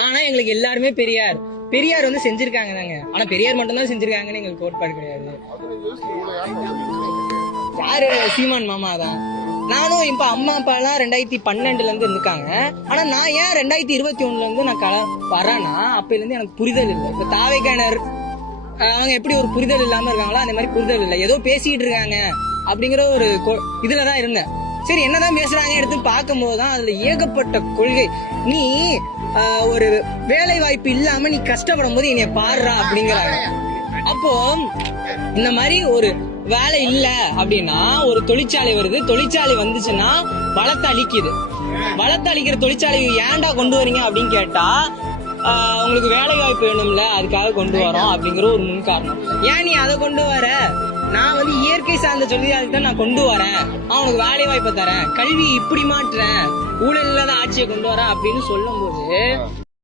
ஆனா எங்களுக்கு எல்லாருமே பெரியார் பெரியார் வந்து செஞ்சிருக்காங்க தாங்க. ஆனா பெரியார் மட்டும் தான் செஞ்சிருக்காங்கன்னு எங்களுக்கு கோட்பாடு கிடையாது. யாரு? சீமான் மாமா தான். நானும் இப்ப அம்மா அப்பா எல்லாம் 2012 இருந்து இருக்காங்க. ஆனா நான் ஏன் 2021 இருந்து நான் வரேன்னா அப்பல இருந்து எனக்கு புரிதல் இல்லை. இப்ப தாவேக்கானர் அவங்க எப்படி ஒரு புரிதல் இல்லாம இருக்காங்களோ அந்த மாதிரி புரிதல் இல்லை. ஏதோ பேசிட்டு இருக்காங்க அப்படிங்கிற ஒரு இதுலதான் இருந்தேன். சரி என்னதான் பேசுறாங்க எடுத்து பார்க்கும் போதுதான் அதுல ஏகப்பட்ட கொள்கை. நீ ஒரு வேலை வாய்ப்பு இல்லாம நீ கஷ்டப்படும் போது என்னைய பாடுறா அப்படிங்கிறாங்க. அப்போ இந்த மாதிரி ஒரு வேலை இல்ல அப்படின்னா ஒரு தொழிற்சாலை வருது, தொழிற்சாலை வந்துச்சுன்னா வளத்தை அழிக்குது. வளத்தை அழிக்கிற தொழிற்சாலை ஏன்டா கொண்டு வரீங்க அப்படின்னு கேட்டா உங்களுக்கு வேலை வாய்ப்பு வேணும்ல, அதுக்காக கொண்டு வரோம் அப்படிங்கிற ஒரு முன் காரணம். ஏன் நீ அதை கொண்டு வர? நான் வந்து இயற்கை சார்ந்த தொழிலாளர்தான் நான் கொண்டு வரேன், அவனுக்கு வேலை வாய்ப்பை தரேன், கல்வி இப்படி மாற்றுறேன், ஊழல் இல்லாத ஆட்சியை கொண்டு வரேன் அப்படின்னு சொல்லும் போது